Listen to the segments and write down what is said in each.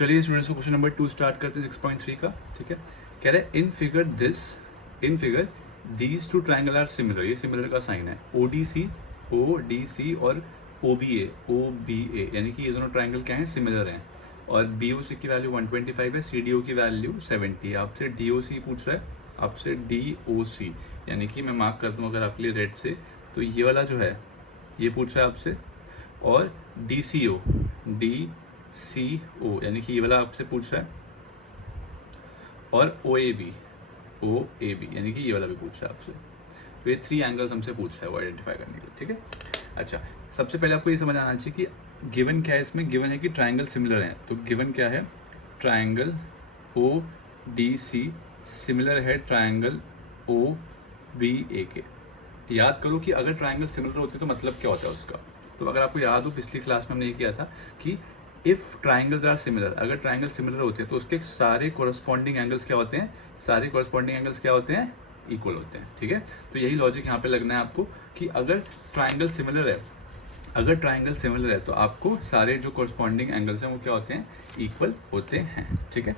चलिए स्टूडेंट्स को question number 2 start करते हैं 6.3 का। ठीक है, कह रहे हैं in figure these two triangle are similar. ये सिमिलर का साइन है। ओडीसी और ओबीए यानी कि ये दोनों ट्राइंगल क्या हैं, सिमिलर हैं। और बीओसी की वैल्यू 125 है, सीडीओ की वैल्यू 70 है। आपसे डीओसी पूछ रहा है, आपसे डीओसी यानी कि मैं मार्क कर दूं अगर आपके लिए रेड से, तो ये वाला जो है ये पूछ रहा है आपसे। और डीसीओ यानी कि ये वाला आपसे पूछ रहा है। और ओएबी यानी कि ये वाला भी पूछ रहा है आपसे। तो ये 3 एंगल्स हमसे पूछ रहा है वो आइडेंटिफाई करने के लिए। ठीक है, अच्छा सबसे पहले आपको ये समझ आना चाहिए कि गिवन क्या है। इसमें गिवन है कि ट्राइंगल सिमिलर हैं, तो गिवन क्या है, triangle O D C similar है ट्राइंगल ओ बी ए के। याद करो कि अगर ट्राइंगल सिमिलर होते तो मतलब क्या होता है उसका। तो अगर आपको याद हो पिछली क्लास में हमने ये किया था कि इफ़ ट्राइंगल्स आर सिमिलर, अगर ट्राइंगल सिमिलर होते हैं तो उसके सारे कोरस्पॉन्डिंग एंगल्स क्या होते हैं, सारे कोरस्पॉन्डिंग एंगल्स क्या होते हैं, इक्वल होते हैं। ठीक है, तो यही लॉजिक यहाँ पे लगना है आपको कि अगर ट्राइंगल सिमिलर है तो आपको सारे जो कोरस्पॉन्डिंग एंगल्स हैं वो क्या होते हैं, इक्वल होते हैं। ठीक है,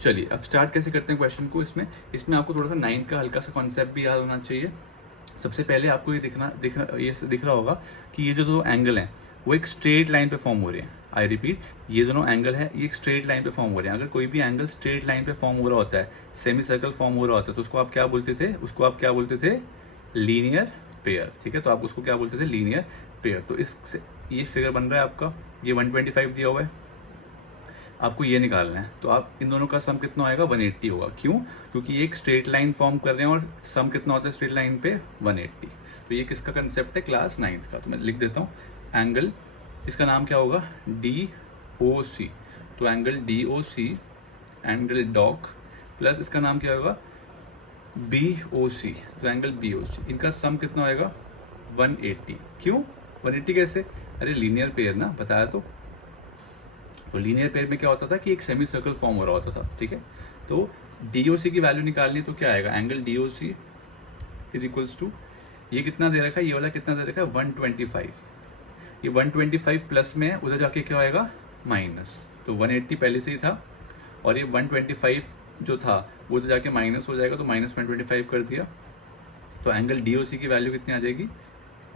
चलिए अब स्टार्ट कैसे करते हैं क्वेश्चन को। इसमें आपको थोड़ा सा 9 का हल्का सा कॉन्सेप्ट भी याद होना चाहिए। सबसे पहले आपको ये दिख रहा होगा कि ये जो दो एंगल हैं वो एक स्ट्रेट लाइन पे फॉर्म हो रहे हैं। आई रिपीट, ये दोनों एंगल है ये एक स्ट्रेट लाइन पे फॉर्म हो रहे हैं। अगर कोई भी एंगल स्ट्रेट लाइन पे फॉर्म हो रहा होता है, सेमी सर्कल फॉर्म हो रहा होता है, तो उसको आप क्या बोलते थे, लीनियर पेयर। ठीक है, तो आप उसको क्या बोलते थे, लीनियर पेयर। तो इससे ये फिगर बन रहा है आपका, ये 125 दिया हुआ है, आपको ये निकालना है। तो आप इन दोनों का सम कितना आएगा, 180 होगा। क्यों, क्योंकि ये एक स्ट्रेट लाइन फॉर्म कर रहे हैं और सम कितना होता है स्ट्रेट लाइन पे, 180। तो ये किसका कंसेप्ट है, क्लास 9th का। तो मैं लिख देता हूँ एंगल, इसका नाम क्या होगा, DOC। तो angle DOC, angle DOC, plus इसका नाम क्या होगा, BOC। तो एंगल BOC, इनका सम कितना आएगा, 180। क्यों 180 कैसे, अरे लीनियर पेयर ना, बताया तो लीनियर पेयर में क्या होता था कि एक सेमी सर्कल फॉर्म हो रहा होता था। ठीक है, तो DOC की वैल्यू निकालनी है तो क्या आएगा, angle DOC is equals to, ये कितना दे रखा है, ये वाला कितना दे रखा है, 125। ये 125 प्लस में उधर जाके क्या आएगा, माइनस। तो 180 पहले से ही था और ये 125 जो था वो उधर जाके माइनस हो जाएगा, तो माइनस 125 कर दिया। तो एंगल DOC की वैल्यू कितनी आ जाएगी,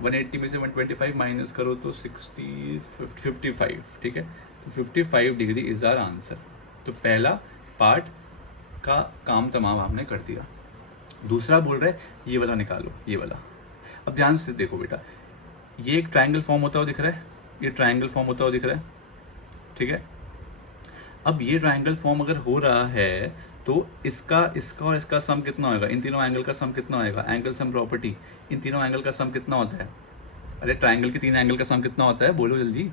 180 में से 125 माइनस करो तो 55। ठीक है, तो 55 डिग्री इज आवर आंसर। तो पहला पार्ट का काम तमाम आपने कर दिया। दूसरा बोल रहा है ये वाला निकालो, ये वाला। अब ध्यान से देखो बेटा, ये एक ट्राइंगल फॉर्म होता हुआ दिख रहा है, ये ट्राइंगल फॉर्म होता हुआ दिख रहा है। ठीक है, अब ये ट्राइंगल फॉर्म अगर हो रहा है तो इसका और इसका सम कितना होगा, इन तीनों एंगल का सम कितना होगा, एंगल सम प्रॉपर्टी, इन तीनों एंगल का सम कितना होता है, अरे ट्राइंगल के 3 एंगल का सम कितना होता है, बोलो जल्दी,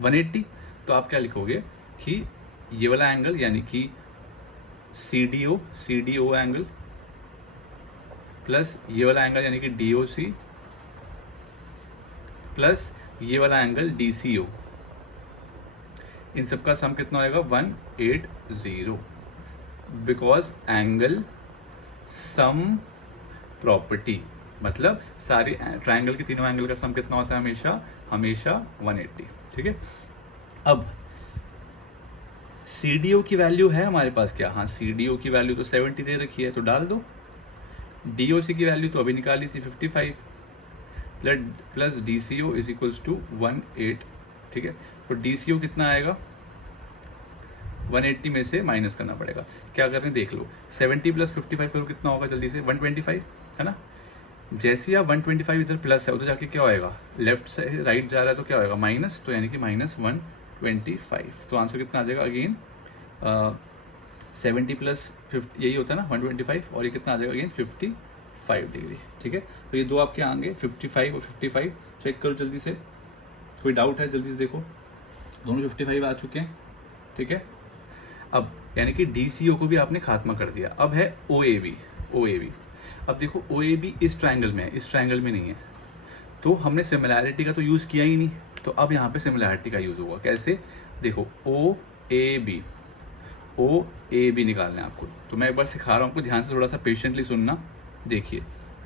180। तो आप क्या लिखोगे कि ये वाला एंगल यानी कि CDO एंगल प्लस ये वाला एंगल यानी कि DOC प्लस ये वाला एंगल DCO, इन सबका सम कितना होगा, 180। बिकॉज एंगल सम प्रॉपर्टी, मतलब सारे ट्राइंगल के तीनों एंगल का सम कितना होता है, हमेशा 180। ठीक है, अब CDO की वैल्यू है हमारे पास क्या, हाँ CDO की वैल्यू तो 70 दे रखी है, तो डाल दो। DOC की वैल्यू तो अभी निकाली थी 55 plus DCO is equals to 180। ठीक है, तो DCO कितना आएगा, 180 में से माइनस करना पड़ेगा। क्या कर रहे हैं देख लो, 70 प्लस 55 करो कितना होगा जल्दी से, 125 है ना। जैसे आप 125 इधर प्लस है उधर जाके क्या होएगा, लेफ्ट से राइट जा रहा है तो क्या होएगा, माइनस। तो यानी कि माइनस 125। तो आंसर कितना आ जाएगा, अगेन 70 प्लस 50 यही होता है ना 125, और ये कितना आ जाएगा अगेन 55 डिग्री। ठीक है, तो ये दो आपके आएंगे 55 और 55। चेक करो जल्दी से, कोई डाउट है जल्दी से देखो, दोनों 55 आ चुके हैं। ठीक है, अब यानी कि DCO को भी आपने खात्मा कर दिया। अब है OAB। अब देखो OAB इस ट्राइंगल में है, इस ट्राइंगल में नहीं है, तो हमने सिमिलैरिटी का तो यूज़ किया ही नहीं। तो अब यहाँ पे सिमिलैरिटी का यूज़ होगा, कैसे देखो, OAB निकालना है आपको। तो मैं एक बार सिखा रहा हूँ आपको, ध्यान से थोड़ा सा पेशेंटली सुनना। देखिए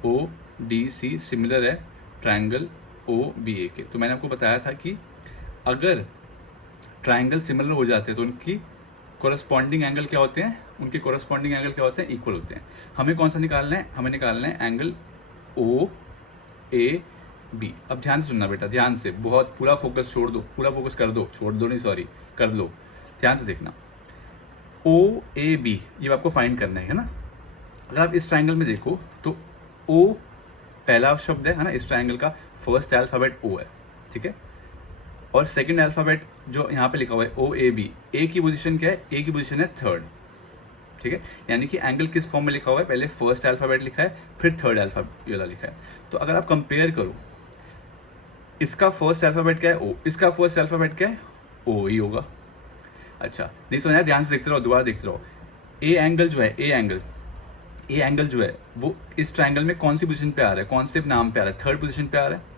ODC सिमिलर है ट्राइंगल OBA के। तो मैंने आपको बताया था कि अगर ट्राइंगल सिमिलर हो जाते हैं तो उनकी कोरस्पॉन्डिंग एंगल क्या होते हैं, उनके कोरस्पॉन्डिंग एंगल क्या होते हैं, इक्वल होते हैं। हमें कौन सा निकालना है, हमें निकालना है एंगल ओ ए बी। अब ध्यान से सुनना बेटा, ध्यान से, बहुत पूरा फोकस छोड़ दो, पूरा फोकस कर दो, छोड़ दो नहीं सॉरी, कर लो, ध्यान से देखना। ओ ए बी ये आपको फाइंड करना है ना। अगर आप इस ट्राइंगल में देखो तो ओ पहला शब्द है ना, इस ट्राइंगल का फर्स्ट अल्फाबेट ओ है, ठीक है, और सेकंड अल्फाबेट जो यहाँ पे लिखा हुआ है ओ ए बी, ए की पोजीशन क्या है, ए की पोजीशन है थर्ड, ठीक है। यानी कि एंगल किस फॉर्म में लिखा हुआ है, पहले फर्स्ट अल्फाबेट लिखा है, फिर थर्ड अल्फाबेट वाला लिखा है। तो अगर आप कंपेयर करो, इसका फर्स्ट अल्फाबेट क्या है ओ, इसका फर्स्ट अल्फाबेट क्या है ओ ही होगा। अच्छा नहीं समझा, ध्यान से देखते रहो, दोबारा देखते रहो। ए एंगल जो है, ए एंगल जो है वो इस ट्राइंगल में कौन सी पोजीशन पे आ रहा है, कौन से नाम पे आ रहा है, थर्ड पोजीशन पे आ रहा है।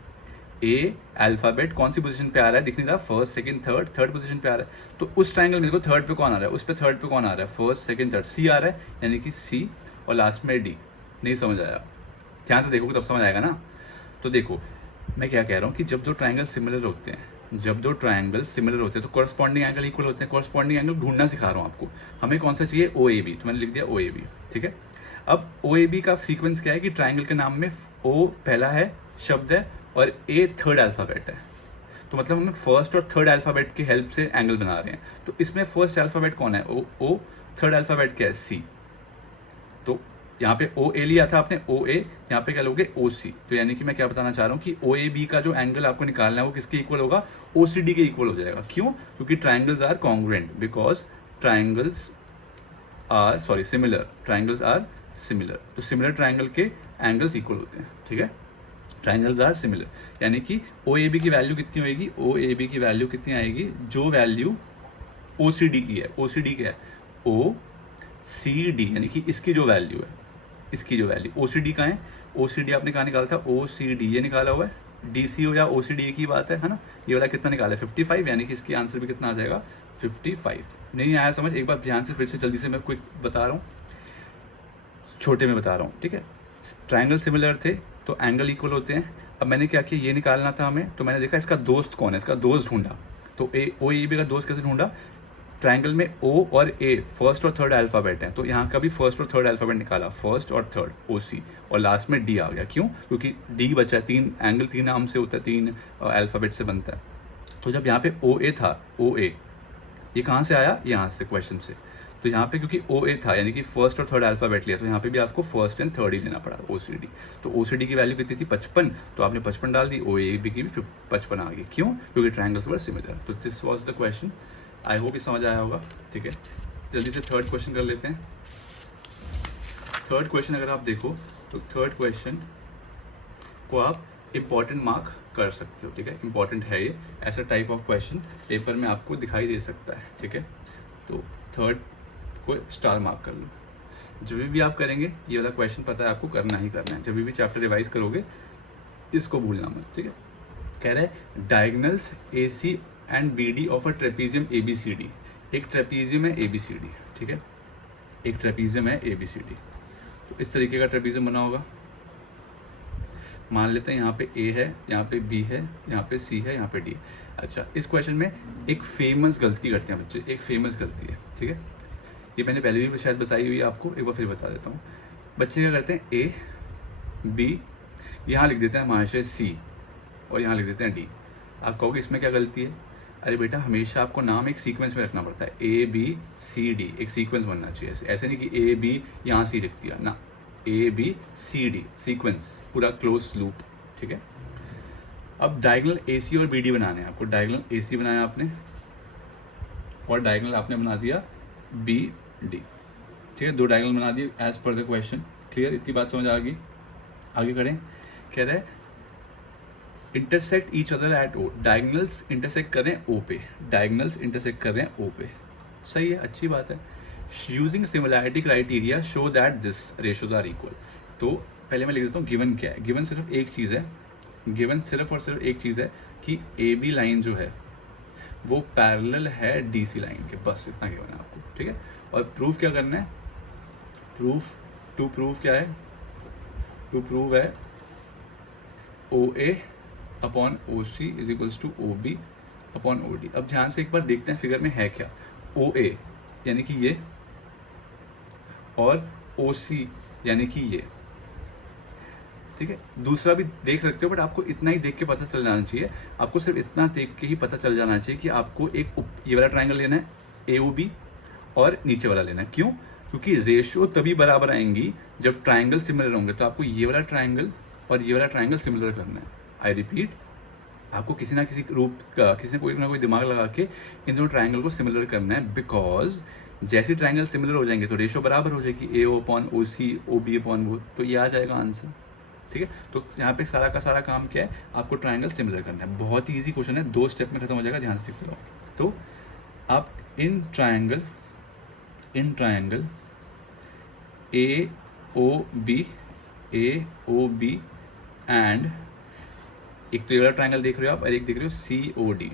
ए अल्फाबेट कौन सी पोजीशन पे आ रहा है, दिख नहीं रहा, फर्स्ट सेकंड थर्ड पोजीशन पे आ रहा है। तो उस ट्राइंगल में देखो थर्ड पे कौन आ रहा है, उस पे थर्ड पे कौन आ रहा है, फर्स्ट सेकंड थर्ड, सी आ रहा है, यानी कि सी, और लास्ट में डी। नहीं समझ आया, ध्यान से देखोगे तब समझ आएगा ना। तो देखो मैं क्या कह रहा हूँ कि जब दो ट्राइंगल सिमिलर होते हैं, जब दो ट्राइंगल सिमिलर होते हैं तो कॉरस्पॉन्डिंग एंगल इक्वल होते हैं। कॉरस्पॉन्डिंग एंगल ढूंढना सिखा रहा हूँ आपको। हमें कौन सा चाहिए, ओ ए बी, तो मैंने लिख दिया ओ ए बी, ठीक है। अब ओ ए बी का सीक्वेंस क्या है कि ट्राइंगल के नाम में ओ पहला है शब्द है और ए थर्ड अल्फाबेट है, तो मतलब हमें फर्स्ट और थर्ड अल्फाबेट की हेल्प से एंगल बना रहे हैं। तो इसमें फर्स्ट अल्फाबेट कौन है, ओ, थर्ड अल्फाबेट क्या है, सी। तो यहाँ पे ओ ए लिया था आपने, ओ ए, यहाँ पे क्या लोगे ओ सी। तो यानी कि मैं क्या बताना चाह रहा हूँ कि ओ ए बी का जो एंगल आपको निकालना है वो किसके इक्वल होगा, ओ सी डी के इक्वल हो जाएगा। क्यों, क्योंकि triangles are congruent, because triangles are similar. तो सिमिलर ट्राइंगल के एंगल्स इक्वल होते हैं, ठीक है, ट्राइंगल्स आर सिमिलर। यानी कि ओ ए बी की वैल्यू कितनी होगी, ओ ए बी की वैल्यू कितनी आएगी, जो वैल्यू ओ सी डी की है, ओ सी डी क्या है, ओ सी डी, यानी कि इसकी जो वैल्यू है, इसकी जो वैल्यू, ओ सी डी कहाँ है, ओ सी डी आपने कहाँ निकाला था, ओ सी डी ये निकाला हुआ है, डी सी हो या ओ सी डी की बात है ना। ये वाला कितना निकाला है 55, यानी कि इसकी आंसर भी कितना आ जाएगा 55। नहीं आया समझ, एक बार ध्यान से फिर से जल्दी से मैं क्विक बता रहा हूँ, छोटे में बता रहा हूँ, ठीक है। ट्राइंगल सिमिलर थे तो एंगल इक्वल होते हैं। अब मैंने क्या किया, ये निकालना था हमें, तो मैंने देखा इसका दोस्त कौन है, इसका दोस्त ढूंढा। तो ओ ए बी का दोस्त कैसे ढूंढा, ट्राइंगल में ओ और ए फर्स्ट और थर्ड अल्फाबेट है, तो यहाँ का भी फर्स्ट और थर्ड अल्फाबेट निकाला, फर्स्ट और थर्ड ओ सी, और लास्ट में डी आ गया। क्यों, क्योंकि डी बचा है, तीन एंगल तीन नाम से होता है, तीन अल्फाबेट से बनता है। तो जब यहाँ पे ओ ए था, ओ ए ये कहाँ से आया, यहाँ से क्वेश्चन से। तो यहाँ पे क्योंकि ओ ए था यानी कि फर्स्ट और थर्ड अल्फाबेट लिया, तो यहाँ पे भी आपको फर्स्ट एंड थर्ड ही लेना पड़ा, ओ सी डी। तो ओ सी डी की वैल्यू कितनी थी 55, तो आपने 55 डाल दी, ओ ए बी की भी 55 आ गई। क्यों, क्योंकि ट्राइंगल्स वर सिमिलर। तो this was the question, I hope ये समझ आया होगा, ठीक है। जल्दी से थर्ड क्वेश्चन कर लेते हैं। थर्ड क्वेश्चन अगर आप देखो तो थर्ड क्वेश्चन को आप इंपॉर्टेंट मार्क कर सकते हो, ठीक है, इंपॉर्टेंट है ये, ऐसा टाइप ऑफ क्वेश्चन पेपर में आपको दिखाई दे सकता है, ठीक है। तो थर्ड को स्टार मार्क कर लो। जब भी आप करेंगे ये वाला क्वेश्चन पता है आपको करना ही करना है, जब भी चैप्टर रिवाइज करोगे इसको भूलना मत, ठीक है। कह रहे हैं diagonals A C and B D of a trapezium A B C D. एक ट्रेपीजियम है ए बी सी डी, ठीक है, एक ट्रेपीजियम है ए बी सी डी। तो इस तरीके का ट्रेपीजियम बना होगा, मान लेते हैं यहाँ पे ए है, यहाँ पे बी है, यहाँ पे सी है, यहाँ पे डी। अच्छा, इस क्वेश्चन में एक फेमस गलती करते हैं बच्चे, एक फेमस गलती है, ठीक है, ये मैंने पहले भी शायद बताई हुई है आपको, एक बार फिर बता देता हूँ। बच्चे क्या करते हैं, ए बी यहाँ लिख देते हैं महाशय सी, और यहाँ लिख देते हैं डी। आप कहोगे इसमें क्या गलती है, अरे बेटा हमेशा आपको नाम एक सीक्वेंस में रखना पड़ता है, ए बी सी डी एक सीक्वेंस बनना चाहिए, ऐसे नहीं कि ए बी यहाँ सी लिख दिया ना, A B C D sequence, पूरा क्लोज लूप, ठीक है। अब डायगोनल ए सी और बी डी बनाने हैं आपको, डायगोनल ए सी बनाया आपने और डायगोनल आपने बना दिया बी डी, ठीक है, दो डायगोनल बना दिए as per the question. Clear, इतनी बात समझ आ गई। आगे करें, कह रहे हैं intersect each other at O, diagonals intersect कर रहे हैं ओ पे, डायगोनल्स इंटरसेक्ट कर रहे हैं ओ पे, सही है, अच्छी बात है। Using similarity criteria show that this ratios are equal. तो पहले मैं लिख देता हूँ गिवन क्या है, गिवन सिर्फ एक चीज़ है, गिवन सिर्फ और सिर्फ एक चीज़ है कि ए बी लाइन जो है वो पैरेलल है डी सी लाइन के, बस इतना गिवन है आपको, ठीक है। और प्रूफ क्या करना है, प्रूफ क्या है, टू प्रूव है O A upon O C is equals to O B upon O D. अब ध्यान से एक बार देखते हैं फिगर में है क्या, ओ ए यानी कि ये, और ओ सी यानी कि ये, ठीक है। दूसरा भी देख सकते हो, बट आपको इतना ही देख के पता चल जाना चाहिए, आपको सिर्फ इतना देख के ही पता चल जाना चाहिए कि आपको ये वाला ट्राइंगल लेना है AOB, और नीचे वाला लेना है। क्यों? क्योंकि रेशियो तभी बराबर आएंगी जब ट्राइंगल सिमिलर होंगे। तो आपको ये वाला ट्राइंगल और ये वाला ट्राइंगल सिमिलर करना है। आई रिपीट, आपको किसी ना किसी रूप का, किसी कोई ना कोई दिमाग लगा के इन दोनों ट्राइंगल को सिमिलर करना है, बिकॉज जैसे ट्राइंगल सिमिलर हो जाएंगे तो रेशियो बराबर हो जाएगी, AO upon OC, OB upon वो, तो ये आ जाएगा आंसर, ठीक है। तो यहाँ पे सारा का सारा काम क्या है, आपको ट्राइंगल सिमिलर करना है। बहुत ही ईजी क्वेश्चन है, 2 स्टेप में खत्म हो जाएगा, ध्यान से देखते रहो। तो आप इन ट्राइंगल AOB एंड एक तो ये वाला ट्राइंगल देख रहे हो आप, और एक देख रहे हो COD।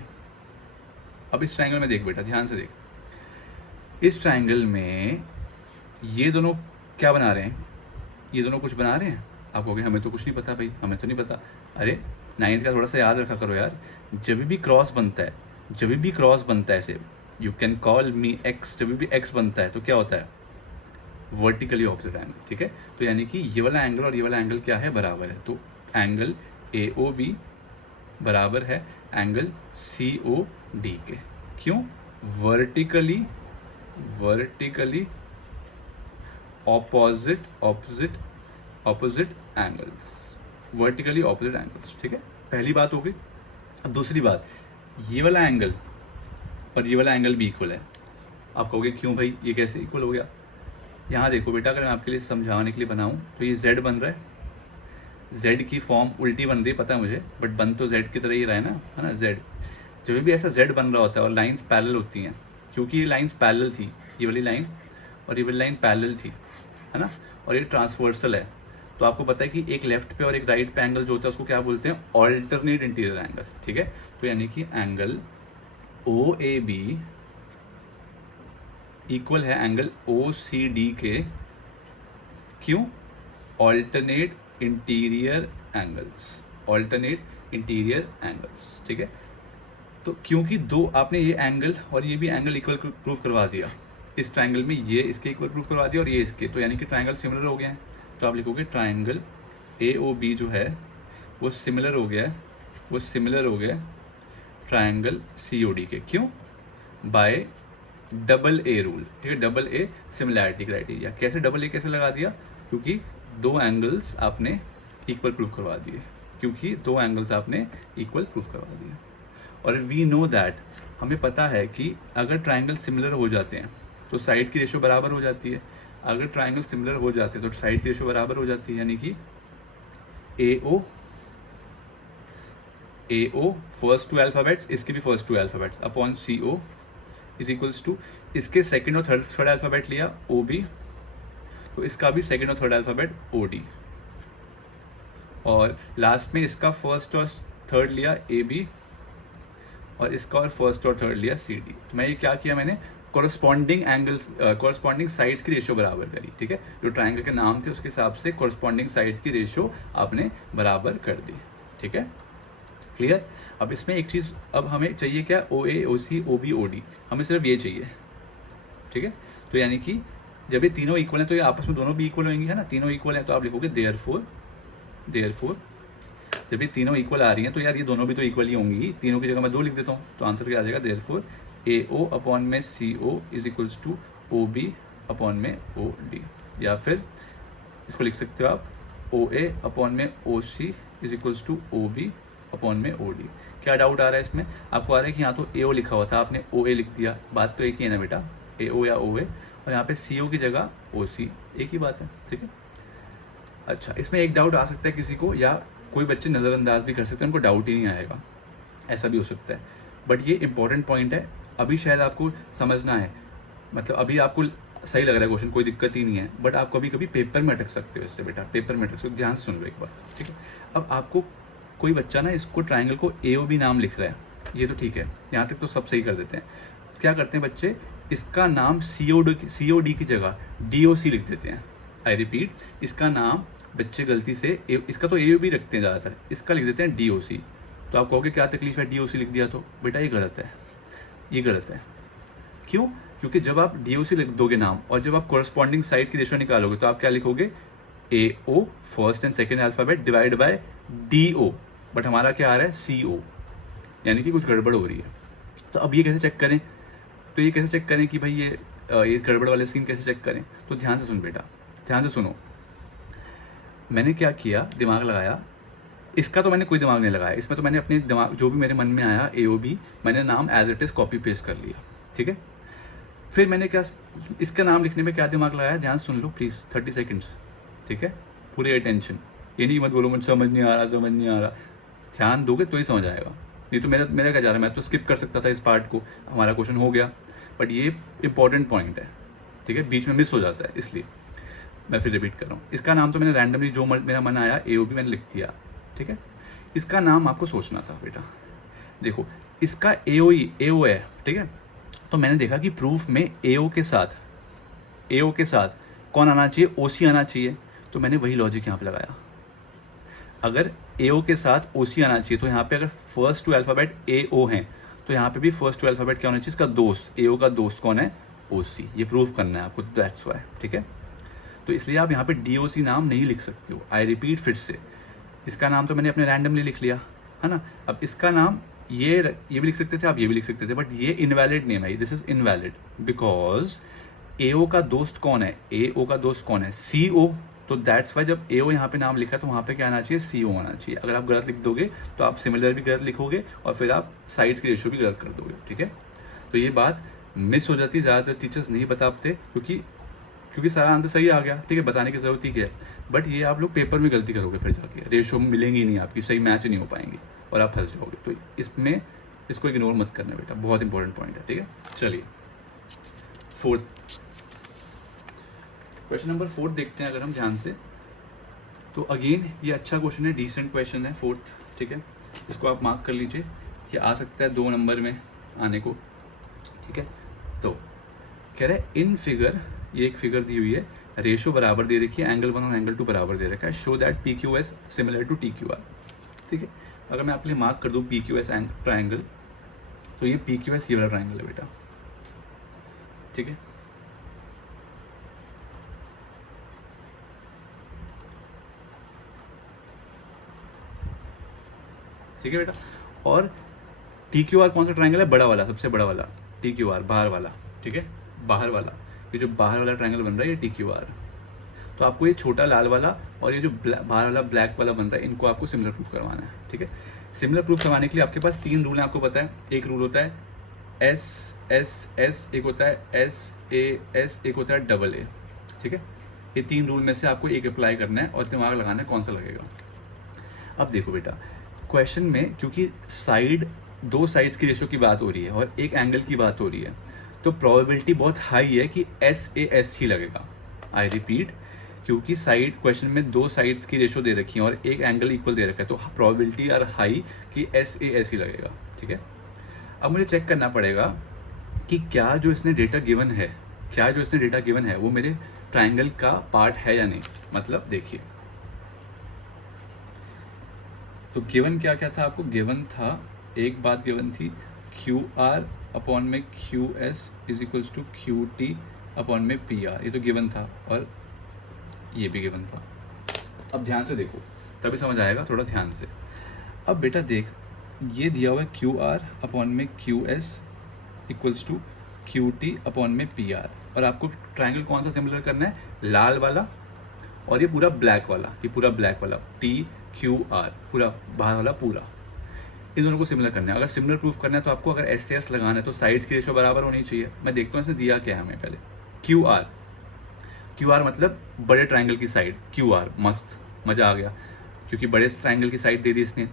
अब इस ट्राइंगल में देख बेटा, ध्यान से देख, इस ट्राइंगल में ये दोनों क्या बना रहे हैं, ये दोनों कुछ बना रहे हैं। आप कहोगे हमें तो कुछ नहीं पता भाई, हमें तो नहीं पता। अरे 9th का थोड़ा सा याद रखा करो यार, जब भी क्रॉस बनता है ऐसे, you can call me x, जब भी एक्स बनता है तो क्या होता है, वर्टिकली ऑपोजिट एंगल, ठीक है। तो यानी कि ये वाला एंगल और ये वाला एंगल क्या है, बराबर है। तो एंगल AOB बराबर है एंगल COD के। क्यों? Vertically opposite angles, vertically opposite angles, ठीक है। पहली बात हो गई। अब दूसरी बात, ये वाला एंगल और ये वाला एंगल भी इक्वल है। आप कहोगे क्यों भाई, ये कैसे इक्वल हो गया? यहाँ देखो बेटा, अगर मैं आपके लिए समझाने के लिए बनाऊँ तो ये Z बन रहा है, Z की फॉर्म उल्टी बन रही है पता है मुझे, बट बन तो Z की तरह ही रहा है ना, Z। जब भी ऐसा Z बन रहा होता है और लाइंस पैरेलल होती हैं, क्योंकि ये लाइंस पैरेलल थी, ये वाली लाइन और ये वाली लाइन पैरेलल थी, है ना, और ये ट्रांसवर्सल है, तो आपको पता है कि एक लेफ्ट पे और एक राइट पे एंगल जो होता है उसको क्या बोलते हैं, ऑल्टरनेट इंटीरियर एंगल, ठीक है। तो यानी कि एंगल OAB इक्वल है एंगल OCD के। क्यों? ऑल्टरनेट इंटीरियर एंगल्स, ठीक है। तो क्योंकि दो आपने ये एंगल और ये भी एंगल इक्वल प्रूफ करवा दिया, इस ट्राइंगल में ये इसके इक्वल प्रूफ करवा दिया और ये इसके, तो यानी कि ट्राइंगल सिमिलर हो गया है। तो आप लिखोगे ट्राइंगल AOB जो है वो सिमिलर हो गया ट्राइंगल COD के। क्यों? बाय डबल A रूल, ठीक है, डबल A सिमिलैरिटी क्राइटेरिया। कैसे डबल A कैसे लगा दिया? क्योंकि दो एंगल्स आपने इक्वल प्रूफ करवा दिए, और वी नो दैट, हमें पता है कि अगर ट्राइंगल सिमिलर हो जाते हैं तो साइड की रेशियो बराबर हो जाती है। अगर ट्राइंगल सिमिलर हो जाते हैं तो साइड की रेशियो बराबर हो जाती है, यानी कि AO फर्स्ट 2 अल्फाबेट्स, इसके भी first 2 alphabets upon CO is equals to, इसके सेकंड और थर्ड अल्फाबेट लिया OB, तो इसका भी सेकंड और थर्ड अल्फाबेट OD, और लास्ट में इसका फर्स्ट और थर्ड लिया AB, और इसका और फर्स्ट और थर्ड लिया CD। तो मैं ये क्या किया, मैंने कोरस्पॉन्डिंग साइड्स की रेशियो बराबर करी, ठीक है। जो ट्राइंगल के नाम थे उसके हिसाब से कोरस्पॉन्डिंग साइड्स की रेशियो आपने बराबर कर दी, ठीक है, क्लियर। अब इसमें एक चीज़ अब हमें चाहिए क्या, OA OC OB OD, हमें सिर्फ ये चाहिए, ठीक है। तो यानी कि जब ये तीनों इक्वल हैं तो ये आपस में दोनों भी इक्वल होंगी, है ना, तीनों इक्वल हैं, तो आप लिखोगे देयरफॉर जब ये तीनों इक्वल आ रही हैं तो यार ये दोनों भी तो इक्वल ही होंगी, तीनों की जगह मैं 2 लिख देता हूँ, तो आंसर क्या आ जाएगा, देयरफॉर AO अपॉन में CO is equals to OB upon में OD, या फिर इसको लिख सकते हो आप OA अपॉन में OC is equals to OB upon में OD। क्या डाउट आ रहा है इसमें? आपको आ रहा है कि यहाँ तो AO लिखा हुआ था, आपने OA लिख दिया, बात तो एक ही है ना बेटा, AO या OA, और यहाँ पे CO की जगह OC, एक ही बात है, ठीक है। अच्छा, इसमें एक डाउट आ सकता है किसी को, या कोई बच्चे नज़रअंदाज भी कर सकते हैं, उनको डाउट ही नहीं आएगा, ऐसा भी हो सकता है, बट ये इंपॉर्टेंट पॉइंट है, अभी शायद आपको समझना है, मतलब अभी आपको सही लग रहा है क्वेश्चन, कोई दिक्कत ही नहीं है, बट आप कभी कभी पेपर में अटक सकते हो इससे बेटा, पेपर में अटक सकते हो, ध्यान से सुन लो एक बार, ठीक है। अब आपको कोई बच्चा ना इसको ट्राइंगल को AOB नाम लिख रहा है, ये तो ठीक है, यहाँ तक तो सब सही कर देते हैं। क्या करते हैं बच्चे, इसका नाम COD की जगह DOC लिख देते हैं। आई रिपीट, इसका नाम बच्चे गलती से इसका तो AOB रखते हैं ज़्यादातर, इसका लिख देते हैं DOC। तो आप कहोगे क्या तकलीफ है, DOC लिख दिया तो, बेटा ये गलत है, ये गलत है। क्यों? क्योंकि जब आप DOC लिख दोगे नाम और जब आप कोरस्पॉन्डिंग साइड की रेशियो निकालोगे तो आप क्या लिखोगे, AO first and second alphabet divide by DO, but हमारा क्या आ रहा है CO, यानी कि कुछ गड़बड़ हो रही है। तो अब ये कैसे चेक करें, तो ये कैसे चेक करें कि भाई ये गड़बड़ वाले सीन कैसे चेक करें। तो ध्यान से सुन बेटा, ध्यान से सुनो। मैंने क्या किया, दिमाग लगाया। इसका तो मैंने कोई दिमाग नहीं लगाया, इसमें तो मैंने अपने दिमाग जो भी मेरे मन में आया AOB, मैंने नाम as it is copy paste कर लिया, ठीक है। फिर मैंने क्या, इसका नाम लिखने में क्या दिमाग लगाया, ध्यान सुन लो प्लीज़, 30 सेकेंड्स, ठीक है, पूरी अटेंशन। ये नहीं मत बोलो मुझे समझ नहीं आ रहा, समझ नहीं आ रहा। ध्यान दोगे तो ही समझ आएगा, नहीं तो मेरा क्या जा रहा है, मैं तो स्किप कर सकता था इस पार्ट को, हमारा क्वेश्चन हो गया। बट ये इंपॉर्टेंट पॉइंट है, ठीक है, बीच में मिस हो जाता है, इसलिए मैं फिर रिपीट कर रहा हूँ। इसका नाम तो मैंने रैंडमली जो मेरा मन आया AOB मैंने लिख दिया, ठीक है। इसका नाम आपको सोचना था बेटा। देखो इसका AO है, ठीक है। तो मैंने देखा कि प्रूफ में AO के साथ कौन आना चाहिए, OC आना चाहिए, तो मैंने वही लॉजिक यहाँ पे लगाया। अगर AO के साथ OC आना चाहिए तो यहाँ पे अगर फर्स्ट 2 अल्फ़ाबेट AO हैं तो यहाँ पे भी फर्स्ट 2 अल्फ़ाबेट क्या होना चाहिए, इसका दोस्त, AO का दोस्त कौन है, OC। ये प्रूफ करना है आपको, दैट्स वाई, ठीक है। तो इसलिए आप यहाँ पे DOC नाम नहीं लिख सकते हो। आई रिपीट फिर से, इसका नाम तो मैंने अपने रैंडमली लिख लिया है ना। अब इसका नाम ये भी लिख सकते थे, आप ये भी लिख सकते थे, बट ये इनवैलिड नेम है, this is invalid because AO का दोस्त कौन है, AO का दोस्त कौन है, CO। तो दैट्स वाई जब AO यहाँ पे नाम लिखा तो वहाँ पे क्या आना चाहिए, CO आना चाहिए। अगर आप गलत लिख दोगे तो आप सिमिलर भी गलत लिखोगे और फिर आप साइड्स की रेशियो भी गलत कर दोगे, ठीक है। तो ये बात मिस हो जाती है, ज़्यादातर टीचर्स नहीं बताते क्योंकि सारा आंसर सही आ गया, ठीक है, बताने की ज़रूरत ही क्या है। बट ये आप लोग पेपर में गलती करोगे, फिर जाके रेशियो मिलेंगी नहीं आपकी, सही मैच नहीं हो पाएंगी और आप फंस जाओगे। तो इसमें इसको इग्नोर मत करना बेटा, बहुत इंपॉर्टेंट पॉइंट है, ठीक है। चलिए क्वेश्चन नंबर 4 देखते हैं अगर हम ध्यान से। तो अगेन ये अच्छा क्वेश्चन है, डिसेंट क्वेश्चन है, 4th, ठीक है। इसको आप मार्क कर लीजिए, ये आ सकता है 2 नंबर में आने को, ठीक है। तो कह रहे हैं इन फिगर, ये एक फिगर दी हुई है, रेशियो बराबर दे रखी है, एंगल 1 और एंगल 2 बराबर दे रखा है, show that PQS similar to TQR, ठीक है। अगर मैं आपके लिए मार्क कर दूँ PQS ट्राइंगल, तो ये PQS ये वाला ट्राइंगल है बेटा, ठीक है। ठीक है बेटा, और TQR कौन सा ट्राइंगल है, बड़ा वाला, सबसे बड़ा वाला TQR, बाहर वाला, ठीक है, बाहर वाला, ये जो बाहर वाला ट्राइंगल बन रहा है ये TQR। तो आपको ये छोटा लाल वाला और ये जो बाहर वाला ब्लैक वाला बन रहा है, इनको आपको सिमिलर प्रूफ करवाना है, ठीक है। सिमिलर प्रूफ करवाने के लिए आपके पास 3 रूल हैं, आपको पता है। एक रूल होता है SSS, एक होता है SAS, एक होता है AA, ठीक है। ये 3 रूल में से आपको एक अप्लाई करना है और दिमाग लगाना है कौन सा लगेगा। अब देखो बेटा, क्वेश्चन में क्योंकि दो साइड्स की रेशियो की बात हो रही है और एक एंगल की बात हो रही है, तो प्रोबेबिलिटी बहुत हाई है कि SAS ही लगेगा। आई रिपीट, क्योंकि क्वेश्चन में 2 साइड्स की रेशियो दे रखी है और एक एंगल इक्वल दे रखा है, तो प्रोबेबिलिटी आर हाई कि SAS ही लगेगा, ठीक है। अब मुझे चेक करना पड़ेगा कि क्या जो इसने डेटा गिवन है वो मेरे ट्राइंगल का पार्ट है या नहीं। मतलब देखिए, तो गिवन क्या क्या था आपको, गिवन था, एक बात गिवन थी QR अपॉन में QS is equals to QT upon में PR, ये तो गिवन था और ये भी गिवन था। अब ध्यान से देखो तभी समझ आएगा, थोड़ा ध्यान से। अब बेटा देख, ये दिया हुआ है QR अपॉन में QS equals to QT upon में PR, और आपको ट्राइंगल कौन सा सिमिलर करना है, लाल वाला और ये पूरा ब्लैक वाला TQR, पूरा बाहर वाला पूरा, इन दोनों को सिमिलर करना है। अगर सिमिलर प्रूफ करना है तो आपको अगर SAS लगाना है तो साइड्स की रेशियो बराबर होनी चाहिए। मैं देखता हूँ इसने दिया क्या है हमें। पहले QR मतलब बड़े ट्राइंगल की साइड, QR, मस्त, मज़ा आ गया क्योंकि बड़े ट्राइंगल की साइड दे दी इसने।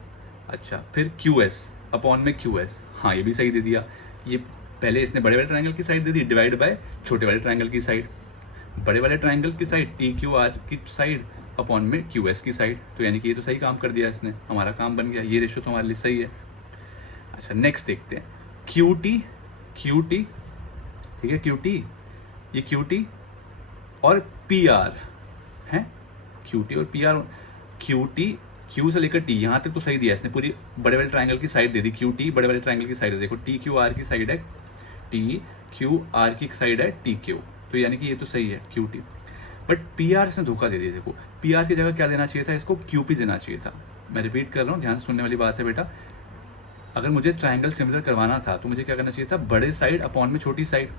अच्छा, फिर QS अपॉन में QS, हाँ ये भी सही दे दिया। ये पहले इसने बड़े वाले ट्राइंगल की side they the divide by छोटे वाले ट्राइंगल की साइड, बड़े वाले ट्राइंगल की साइड TQR की साइड अपॉन में QS की साइड, तो यानी कि ये तो सही काम कर दिया इसने, हमारा काम बन गया, ये रेशियो तो हमारे लिए सही है। अच्छा नेक्स्ट देखते हैं QT, ठीक है, QT, ये QT और PR है, QT और PR, QT, Q से लेकर T यहाँ तक तो सही दिया इसने, पूरी बड़े वाले ट्राइंगल की साइड दे दी, QT बड़े वाले ट्राइंगल की साइड है, देखो TQR की साइड है, T क्यू आर की साइड है टी क्यू, तो यानी कि ये तो सही है Q T. But P R इसने धोखा दे दिया। देखो पी आर की जगह क्या देना चाहिए था, इसको क्यू पी देना चाहिए था। मैं रिपीट कर रहा हूँ, ध्यान से सुनने वाली बात है बेटा। अगर मुझे ट्राइंगल सिमिलर करवाना था तो मुझे क्या करना चाहिए था, बड़े साइड अपॉन में छोटी साइड।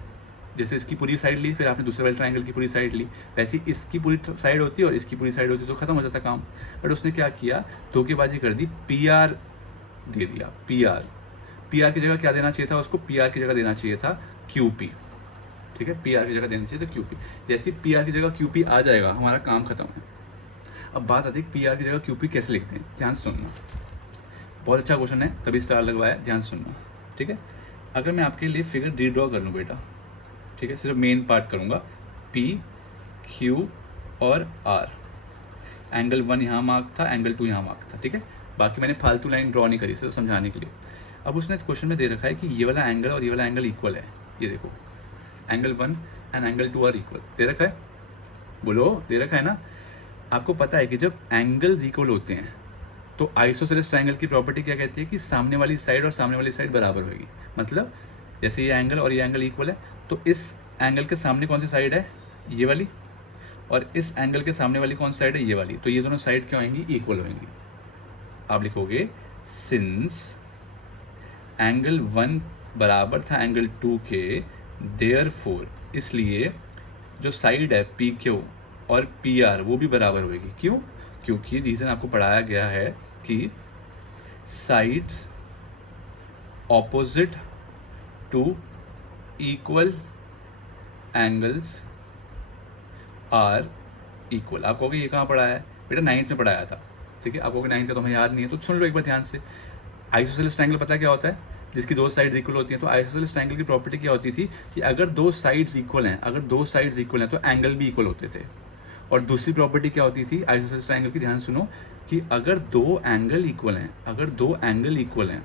जैसे इसकी पूरी साइड ली, फिर आपने दूसरे वाले ट्राइंगल की पूरी साइड ली, वैसे इसकी पूरी साइड होती और इसकी पूरी साइड होती तो खत्म हो जाता काम। बट उसने क्या किया, धोखेबाजी कर दी, पी आर दे दिया। पी आर की जगह क्या देना चाहिए था उसको, पी आर की जगह देना चाहिए था क्यू पी। ठीक है, पी आर की जगह देना चाहिए था क्यू पी। जैसे पी आर की जगह क्यू पी आ जाएगा, हमारा काम खत्म है। अब बात आती है पी आर की जगह क्यू पी कैसे लिखते हैं, ध्यान से सुनना। बहुत अच्छा क्वेश्चन है, तभी स्टार लगवाया, ध्यान से सुनना। ठीक है, अगर मैं आपके लिए फिगर रीड्रॉ कर लूँ बेटा, ठीक है, सिर्फ मेन पार्ट करूँगा, पी क्यू और आर। एंगल 1 यहाँ मार्क था, एंगल 2 यहाँ मार्क था। ठीक है, बाकी मैंने फालतू लाइन ड्रॉ नहीं करी, सिर्फ समझाने के लिए। अब उसने क्वेश्चन में दे रखा है कि ये वाला एंगल और ये वाला एंगल इक्वल है। ये देखो angle 1 and angle 2 are equal, दे रखा है, बोलो दे रखा है ना। आपको पता है कि जब एंगल्स इक्वल होते हैं तो आइसोसेलेस ट्रायंगल की प्रॉपर्टी क्या कहती है कि सामने वाली साइड और सामने वाली साइड बराबर होगी। मतलब जैसे ये एंगल और ये एंगल इक्वल है, तो इस एंगल के सामने कौन सी साइड है, ये वाली, और इस एंगल के सामने वाली कौन सी साइड है, ये वाली। तो ये दोनों साइड क्या होंगी, इक्वल होंगी। आप लिखोगे सिंस एंगल 1 बराबर था एंगल 2 के, देयरफॉर, इसलिए जो साइड है पी क्यू और पी आर वो भी बराबर होगी। क्यों, क्योंकि रीजन आपको पढ़ाया गया है कि sides opposite to equal angles are equal. आप कहोगे ये कहाँ पढ़ाया है बेटा, 9th में पढ़ाया था। ठीक है, आप कहोगे 9th का तो हमें याद नहीं है, तो सुन लो एक बार ध्यान से। आइसोसेलेस ट्रायंगल पता क्या होता है, जिसकी दो साइड्स इक्वल होती हैं। तो आइसोसेलेस ट्रायंगल की प्रॉपर्टी क्या होती थी कि अगर दो साइड्स इक्वल हैं, अगर दो साइड्स इक्वल हैं तो एंगल भी इक्वल होते थे। और दूसरी प्रॉपर्टी क्या होती थी आइसोसेलेस ट्रायंगल की, ध्यान सुनो, कि अगर दो एंगल इक्वल हैं, अगर दो एंगल इक्वल हैं,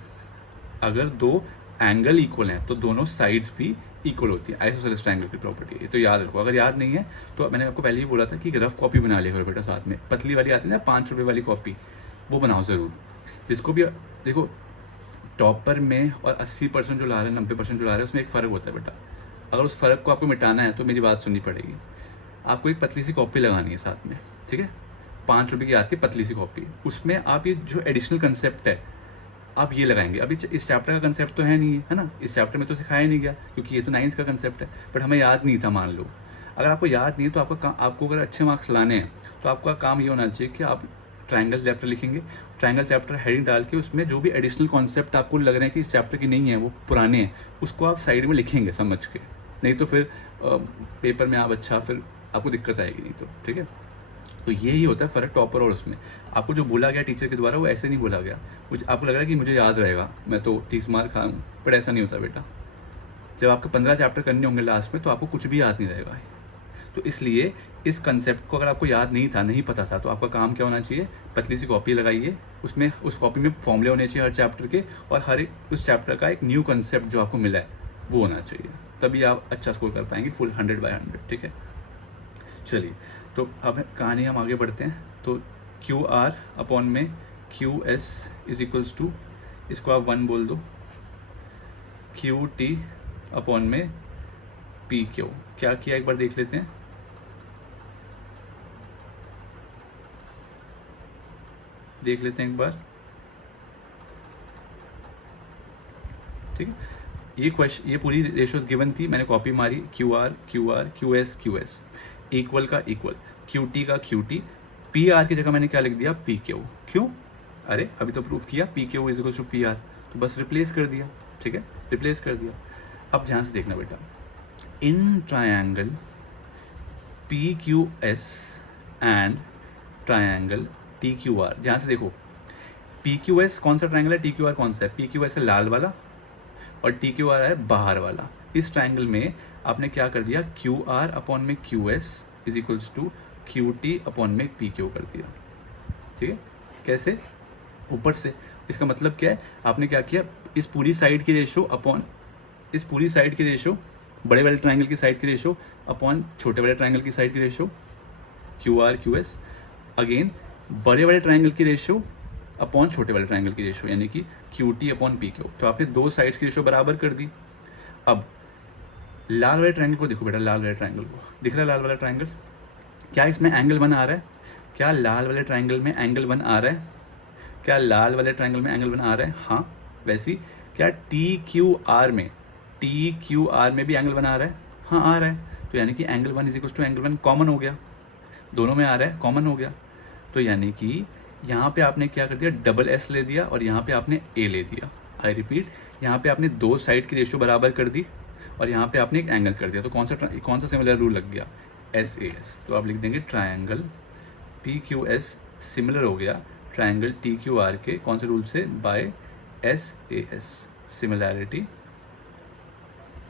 अगर दो एंगल इक्वल हैं तो दोनों साइड्स भी इक्वल होती है। आइसोसेलेस ट्रायंगल की प्रॉपर्टी है, तो याद रखो। अगर याद नहीं है तो मैंने आपको पहले ही बोला था कि एक रफ कॉपी बना लिया करो बेटा, साथ में पतली वाली आती है ना 5 रुपये वाली कॉपी, वो बनाओ ज़रूर। जिसको भी देखो, टॉपर में और 80% जो ला रहे हैं, 90% जो ला रहे हैं, उसमें एक फ़र्क होता है बेटा। अगर उस फ़र्क को आपको मिटाना है तो मेरी बात सुननी पड़ेगी। आपको एक पतली सी कॉपी लगानी है साथ में, ठीक है, 5 रुपये की आती है पतली सी कॉपी। उसमें आप ये जो एडिशनल कंसेप्ट है आप ये लगाएंगे। अभी इस चैप्टर का कंसेप्ट तो है नहीं है ना, इस चैप्टर में तो सिखाया नहीं गया क्योंकि ये तो 9th का कंसेप्ट है, बट हमें याद नहीं था मान लो। अगर आपको याद नहीं है तो आपको अगर अच्छे मार्क्स लाने हैं तो आपका काम ये होना चाहिए कि आप ट्रायंगल चैप्टर लिखेंगे, ट्रायंगल चैप्टर हेडिंग डाल के उसमें जो भी एडिशनल कॉन्सेप्ट आपको लग रहे हैं कि इस चैप्टर की नहीं है, वो पुराने हैं, उसको आप साइड में लिखेंगे समझ के। नहीं तो फिर पेपर में आप फिर आपको दिक्कत आएगी नहीं तो। ठीक है, तो यही होता है फ़र्क टॉपर और उसमें। आपको जो बोला गया टीचर के द्वारा वो ऐसे नहीं बोला गया, मुझे आपको लग रहा है कि मुझे याद रहेगा, मैं तो 30 मार्क खाऊँ, बट ऐसा नहीं होता बेटा। जब आपके 15 चैप्टर करने होंगे लास्ट में तो आपको कुछ भी याद नहीं रहेगा। तो इसलिए इस कंसेप्ट को अगर आपको याद नहीं था, नहीं पता था, तो आपका काम क्या होना चाहिए, पतली सी कॉपी लगाइए, उसमें उस कॉपी में फॉर्मूले होने चाहिए हर चैप्टर के, और हर एक उस चैप्टर का एक न्यू कंसेप्ट जो आपको मिला है वो होना चाहिए, तभी आप अच्छा स्कोर कर पाएंगे फुल 100/100। ठीक है, चलिए तो अब कहानी हम आगे बढ़ते हैं। तो क्यू आर अपॉन में Q S is equals to, इसको आप 1 बोल दो, क्यू टी अपॉन में पी क्यू। क्या किया एक बार देख लेते हैं। देख लेते हैं एक बार, ठीक है। ये पूरी रेशियोज गिवन थी, मैंने कॉपी मारी, Q R Q R, Q S, equal का इक्वल, क्यू टी का क्यू टी, पी आर की जगह मैंने क्या लिख दिया, पी क्यू। क्यों, अरे अभी तो प्रूफ किया P Q is equal to P R, तो बस रिप्लेस कर दिया। ठीक है, रिप्लेस कर दिया। अब ध्यान से देखना बेटा, in triangle P Q S and triangle T Q R, ध्यान से देखो, पी क्यू एस कौन सा ट्रायंगल है, टी क्यू आर कौन सा है, पी क्यू एस है लाल वाला और टी क्यू आर है बाहर वाला। इस ट्रायंगल में आपने क्या कर दिया, क्यू आर अपॉन में Q S is equals to Q T upon में पी क्यू कर दिया। ठीक है, कैसे, ऊपर से। इसका मतलब क्या है, आपने क्या किया, इस पूरी साइड की रेशो अपॉन इस पूरी साइड की रेशो, बड़े वाले ट्रायंगल की साइड की रेशो अपॉन छोटे वाले ट्रायंगल की साइड की ratio, Q R Q S, again बड़े वाले ट्रायंगल की रेशो अपॉन छोटे वाले ट्रायंगल की रेशो, यानी कि Q T upon P Q. तो आपने दो साइड्स की रेशो बराबर कर दी। अब लाल वाले ट्रायंगल को देखो बेटा, लाल वाले ट्रायंगल को दिख रहा है, लाल वाला ट्रायंगल, क्या इसमें एंगल 1 आ रहा है? क्या लाल वाले ट्रायंगल में एंगल 1 आ रहा है? क्या लाल वाले ट्रायंगल में एंगल 1 आ रहा है? हाँ। वैसी क्या TQR में भी एंगल 1 आ रहा है? हाँ आ रहा है। तो यानी कि angle 1 is equal to angle 1 common हो गया, दोनों में आ रहा है, कॉमन हो गया। तो यानी कि यहाँ पे आपने क्या कर दिया, डबल एस ले दिया और यहाँ पे आपने ए ले दिया। आई रिपीट, यहाँ पे आपने दो साइड की रेशियो बराबर कर दी और यहाँ पे आपने एक एंगल कर दिया। तो कौन सा सिमिलर रूल लग गया? SAS। तो आप लिख देंगे ट्रायंगल PQS सिमिलर हो गया ट्रायंगल TQR के कौन से रूल से? By SAS, similarity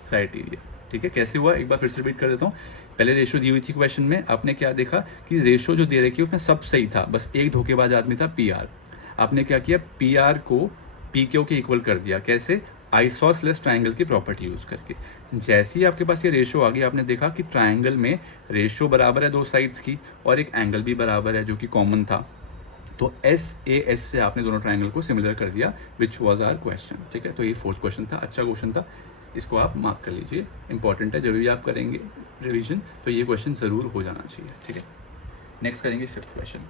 criteria. ठीक है, कैसे हुआ एक बार फिर से रिपीट कर देता हूँ। पहले रेशियो दी हुई थी क्वेश्चन में, आपने क्या देखा कि रेशियो जो दे रखी है उसमें सब सही था, बस एक धोखेबाज आदमी था PR। आपने क्या किया, PR को PQ के इक्वल कर दिया। कैसे? आइसोसेलेस ट्रायंगल की प्रॉपर्टी यूज करके। जैसे ही आपके पास ये रेशियो आ गई, आपने देखा कि ट्रायंगल में रेशियो बराबर है दो साइड्स की और एक एंगल भी बराबर है जो कि कॉमन था। तो SAS से आपने दोनों ट्रायंगल को सिमिलर कर दिया, विच वॉज आवर क्वेश्चन। ठीक है, तो ये 4th क्वेश्चन था, अच्छा क्वेश्चन था, इसको आप मार्क कर लीजिए, इंपॉर्टेंट है। जब भी आप करेंगे रिवीजन तो ये क्वेश्चन ज़रूर हो जाना चाहिए। ठीक है, नेक्स्ट करेंगे 5th क्वेश्चन।